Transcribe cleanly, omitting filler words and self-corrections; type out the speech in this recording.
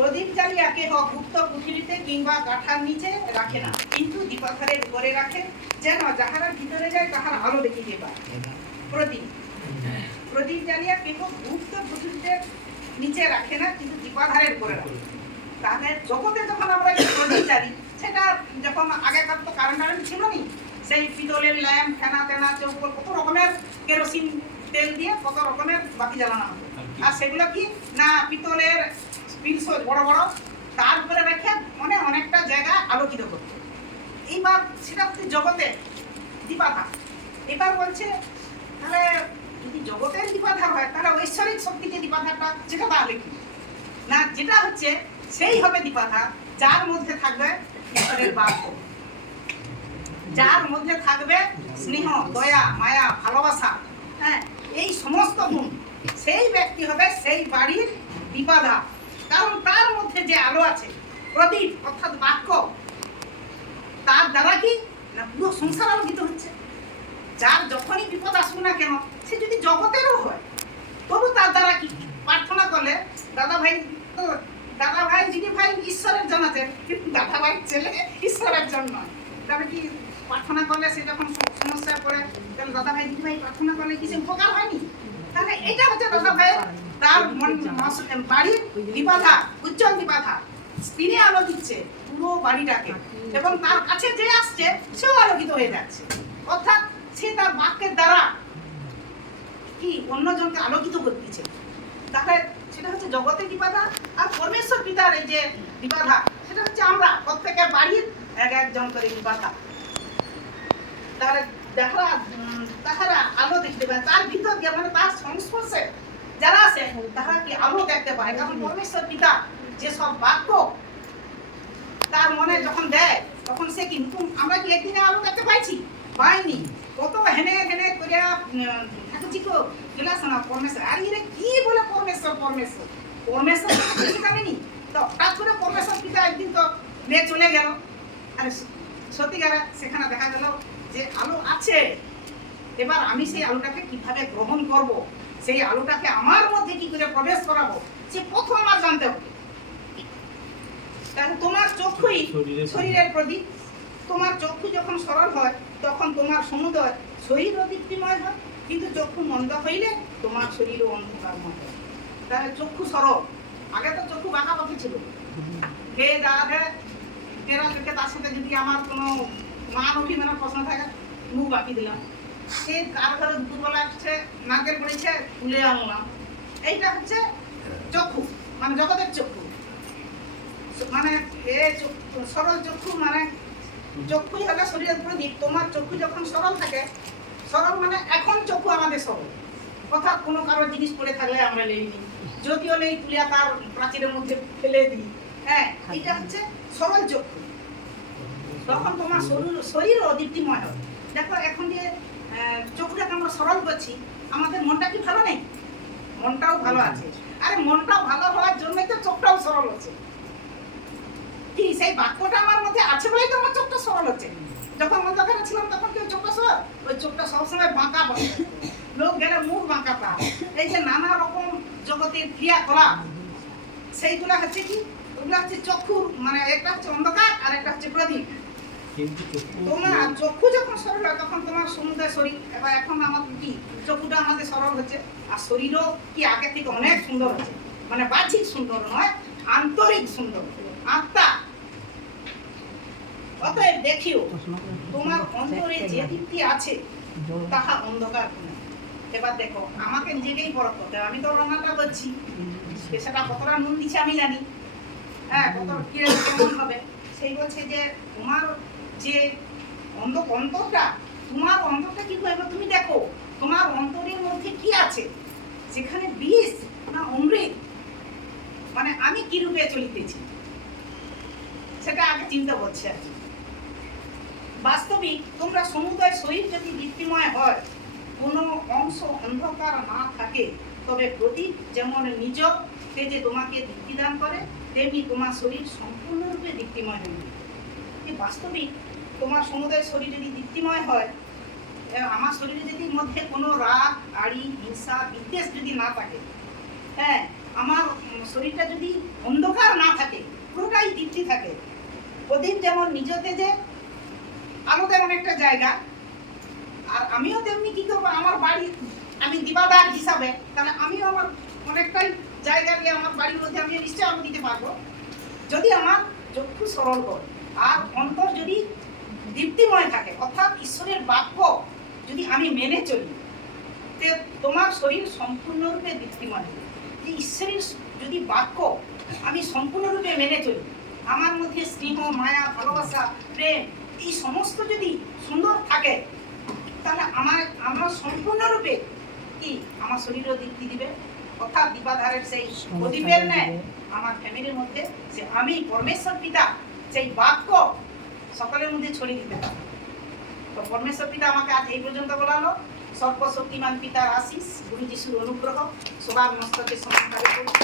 প্রদীপ জ্বালিয়া কেহ গুপ্ত কুঠিরিতে কিংবা কাঠার নিচে রাখে না, কিন্তু দীপাধারের উপরে রাখে, যেন যাহারা ভিতরে যায় তাহার আলো দেখিতে পায়। প্রদীপ প্রদীপ জ্বালিয়া কেহ গুপ্ত কুঠিরিতে নিচে রাখে না, কিন্তু দীপাধারের উপরে রাখে। তাহলে জগতে যখন আমরা প্রদীপ জ্বালি, সেটা যখন আগেকার তো কারেন্ট ছিল নি, সেই পিতলের ল্যাম্প ফেনা টেনা চৌকর কত রকমের কেরোসিন তেল দিয়ে কত রকমের বাতি জ্বালানো হবে। আর সেগুলো কি না পিতলের বড় বড়, তার উপরে রেখে অনেকটা জায়গা আলোকিত করতো। এইবার সেটা হচ্ছে জগতে দীপাধার। এবার বলছে তাহলে যদি জগতের দীপাধার হয়, তাহলে ঐশ্বরিক শক্তিকে দীপাধারটা যেটা তাহলে কি না, যেটা হচ্ছে সেই হবে দীপাধার যার মধ্যে থাকবে ঈশ্বরের বাক্য, যার মধ্যে থাকবে স্নেহ, দয়া, মায়া, ভালোবাসা, হ্যাঁ, এই সমস্ত গুণ, সেই ব্যক্তি হবে সেই বাড়ির দীপাধার। কারণ তার মধ্যে যে আলো আছে, প্রদীপ অর্থাৎ বাক্য, তার দ্বারা কি না পুরো সংসার আলোকিত হচ্ছে। যার যখনই বিপদ আসুক না কেন, সে যদি জগতেরও হয়, তবু তার দ্বারা কি প্রার্থনা করলে দাদা ভাই দিদি ভাই ঈশ্বরের জন্য আছেন, কিন্তু দাদা ভাই ছেলে ঈশ্বরের জন্য। তবে কি প্রার্থনা করলে সে যখন সমস্যায় পড়ে, তাহলে দাদা ভাই দিদি ভাই প্রার্থনা করলে কিছু উপকার হয়নি? তাহলে এটা হচ্ছে দাদা ভাই তার বাড়ির দীপাধার, উজ্জ্বল দীপাধার। তিনি আলো দিচ্ছে পুরো বাড়িটাকে, এবং তার কাছে যে আসছে সেও আলোকিত হয়ে যাচ্ছে। অর্থাৎ সে তার বাক্যের দ্বারা কি অন্যজনকে আলোকিত করতেছে। তাহলে সেটা হচ্ছে জগতের দীপাধার। আর পরমেশ্বর পিতার এই যে দীপাধার, সেটা হচ্ছে আমরা প্রত্যেকের বাড়ির এক একজন করে দীপাধার। তাহলে তাহারা আলো দেখতে পায়, তার ভিতর দিয়ে মানে তার সংস্পর্শে যারা আছে তারা কি আলো দেখতে পায়। কারণ পরমেশ্বর পিতা যে সব বাক্য তার মনে যখন দেয়, তখন সে কিন্তু আমরা কি একদিনে আলো দেখতে পাইছি? পাইনি। কত হেনে হেনে করিয়া ঠাকুরজি কো গেলাস না পরমেশ্বর, আর এরা কি বলে পরমেশ্বর পরমেশ্বর পরমেশ্বর জানেনি। তো হঠাৎ করে পরমেশ্বর পিতা একদিন তো মেয়ে চলে গেল, আর সত্যিকারে সেখানে দেখা গেল যে আলো আছে। এবার আমি সেই আলোটাকে কিভাবে গ্রহণ করব, সেই আলোটাকে আমার মধ্যে কি করে প্রবেশ করাবো, সে প্রথম আমার জানতে হবে। তাহলে তোমার চক্ষুই শরীরের প্রদীপ। তোমার চক্ষু যখন সরল হয়, তখন তোমার সমুদয় শরীরও দীপ্তিময় হয়, কিন্তু চক্ষু মন্দ হইলে তোমার শরীরও অন্ধকারময় হয়। তাহলে চক্ষু সরল, আগে তো চক্ষু বাঁকাবাকি ছিল, খেয়ে যাওয়া তেরা থেকে তার সাথে যদি আমার কোনো মান অভিমানের প্রশ্ন থাকে, মুখ বাকি দিলাম। সে কার ঘরে দুপুরবেলা আসছে, নারকেল পড়েছে, তুলে আনলাম। এইটা হচ্ছে চক্ষু, মানে জগতের চক্ষু, মানে সরল চক্ষু, মানে চক্ষুই হলো শরীরের প্রদীপ। তোমার চক্ষু যখন সরল থাকে, সরল মানে এখন চক্ষু আমাদের সরল, অর্থাৎ কোনো কারোর জিনিস পড়ে থাকলে আমরা নেই নি, যদিও নেই তুলিয়া তার প্রাচীরের মধ্যে ফেলে দিই। হ্যাঁ, এটা হচ্ছে সরল চক্ষু। তখন তোমার শরীরও দীপ্তিময় হবে। দেখো এখন যে চক্ষুটাকে আমরা সরল করছি, আমাদের মনটা কি ভালো নেই? মনটাও ভালো আছে। আরে মনটাও ভালো হওয়ার জন্যই তো চোখটাও সরল হচ্ছে। কি সেই বাক্যটা আমার মধ্যে আছে বলেই তো আমার চোখটা সরল হচ্ছে। যখন অন্ধকারে ছিলাম তখন কি চোখটা সরল? ওই চোখটা সবসময় বাঁকা বসে, লোক গেলে মুখ বাঁকা পা। এই যে নানা রকম জগতের ক্রিয়াকলাপ, সেইগুলা হচ্ছে কি, ওগুলা হচ্ছে চক্ষুর, মানে একটা হচ্ছে অন্ধকার আর একটা হচ্ছে প্রদীপ। তোমার চক্ষু যখন সরল হয়, তখন তোমার সমুদয় শরীর, এবার এখন আমাদের কি চক্ষুটা আমাদের সরল হচ্ছে, আর শরীরও কি আগে থেকে অনেক সুন্দর হচ্ছে। মানে বাহ্যিক সুন্দর নয়, আন্তরিক সুন্দর, আত্মা। অতএব দেখিও তোমার অন্তরে যে দীপ্তি আছে, তাহা অন্ধকার নয়। এবার দেখো, আমাকে নিজেকেই বড় করতে হবে। আমি তো রান্নাটা করছি, সেটা কতটা নুন দিচ্ছে আমি জানি, হ্যাঁ, কত কেমন হবে। সেই বলছে যে তোমার যে অন্তরটা, তোমার অন্তরটা কি করবে তুমি দেখো, তোমার অন্তরের মধ্যে কি আছে, যেখানে বিষ না অমৃত, মানে আমি কি রূপে চলিতেছি, সেটা আগে চিন্তা করছে আর কি। বাস্তবিক তোমরা সমুদয় শরীর যদি দীপ্তিময় হয়, কোনো অংশ অন্ধকার না থাকে, তবে প্রদীপ যেমন নিজ তেজে তোমাকে দীপ্তিদান করে, তেমনি তোমার শরীর সম্পূর্ণরূপে দীপ্তিময় হবে। বাস্তবিক তোমার সমুদয় শরীর যদি দীপ্তিময় হয়, আমার শরীরে যদি মধ্যে কোনো রাগ, আড়ি, হিংসা, বিদ্বেষ যদি না থাকে, হ্যাঁ, আমার শরীরটা যদি অন্ধকার না প্রদীপ যেমন নিজেতে যে আলো তেমন একটা জায়গা, আর আমিও তেমনি কি করবো, আমার বাড়ি আমি দিবাদার হিসাবে, তাহলে আমিও আমার অনেকটাই জায়গা দিয়ে আমার বাড়ির মধ্যে আমি নিশ্চয়ই আলো দিতে পারবো, যদি আমার চক্ষু সরল হয় আর অন্তর যদি দীপ্তিময় থাকে, অর্থাৎ ঈশ্বরের বাক্য যদি আমি মেনে চলি, তোমার শরীর সম্পূর্ণরূপে দীপ্তিময় হবে। যে ঈশ্বরের যদি বাক্য আমি সম্পূর্ণরূপে মেনে চলি, আমার মধ্যে স্নেহ, মায়া, ভালোবাসা, প্রেম এই সমস্ত যদি সুন্দর থাকে, তাহলে আমার সম্পূর্ণরূপে কি আমার শরীরও দীপ্তি দিবে, অর্থাৎ দীপাধারের সেই প্রদীপের ন্যায় আমার ফ্যামিলির মধ্যে সে আমি পরমেশ্বর পিতা সেই বাক্য সকলের মধ্যে ছড়িয়ে দিতে পারবো। তো পরমেশ্বর পিতা আমাকে আজ এই পর্যন্ত বলালো। সর্বশক্তিমান পিতার আশিস, গুরু যিশুর অনুগ্রহ সবার মস্তকে সমানভাবে করুন।